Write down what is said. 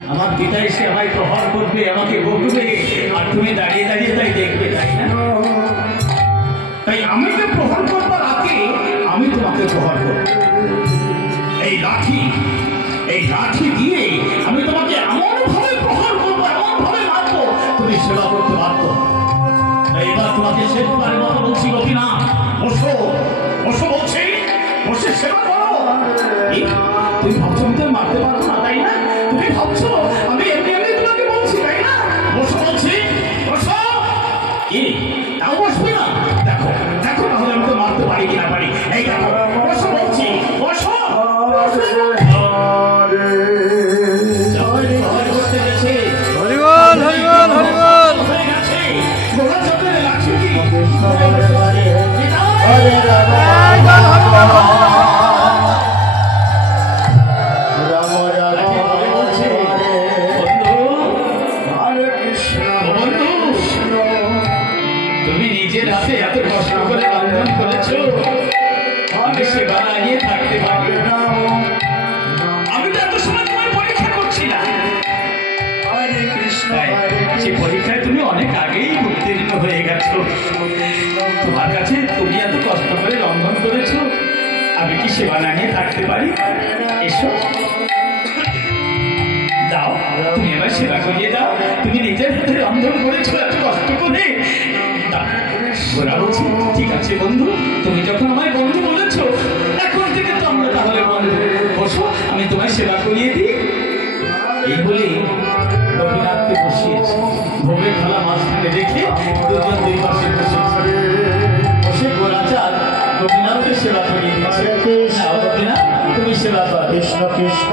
আমার পিতা এসে আমায় প্রহার করবে, আমাকে বকবে, আর তুমি দাঁড়িয়ে দাঁড়িয়ে তাই দেখবে, তাই না? তাই আমি তো প্রহার করবার আগে আমি তোমাকে প্রহার করব। এই লাঠি দিয়ে আমি তোমাকে এমনভাবে প্রহার করবো, এমনভাবে মারবো তুমি সেবা করতে পারতো। এইবার তোমাকে শেষবারের মতো বলছি, গোপীনাথ বসো, বসো বলছি, বসে সেবা করো। তুমি ভাবছো আমি তো মারতে পারবো না, তাই না? তুমি ভাবছো আমি এমনি এমনি তোমাকে বলছি, তাই না? বসো বলছি, বসো। কি তাও বসবে না? দেখো দেখো তাহলে আমি তো মারতে পারি কিনা পারি। এই দেখো বসো বলছি, বসো। তুমি নিজের হাতে এত কষ্ট করে রন্ধন করেছো, আমি সেবা না নিয়ে থাকতে পারি না। আমি তো এত সময় তোমার পরীক্ষা করছিলাম, যে পরীক্ষায় তুমি অনেক আগেই উত্তীর্ণ হয়ে গেছো। তোমার কাছে তুমি এত কষ্ট করে রন্ধন করেছো, আমি কি সেবা না নিয়ে থাকতে পারি? এসো দাও, তুমি এবার সেবা করিয়ে দাও। তুমি নিজের হাতে রন্ধন করেছো এত কষ্ট করে। ওরা বলছি ঠিক আছে বন্ধু, তুমি যখন আমায় বন্ধু বলেছো, এখন থেকে তো আমরা তাহলে বন্ধু। বসো, আমি তোমায় সেবা করিয়ে দিই। এই বলে গোপীনাথকে বসিয়েছে, ভোগের থালা মাঝখানে রেখে দুজন দুই পাশে বসেছে। বসে গোরাচাঁদ গোপীনাথকে সেবা করিয়ে দিচ্ছে। গোপীনাথ তুমি সেবা করো। কৃষ্ণ কৃষ্ণ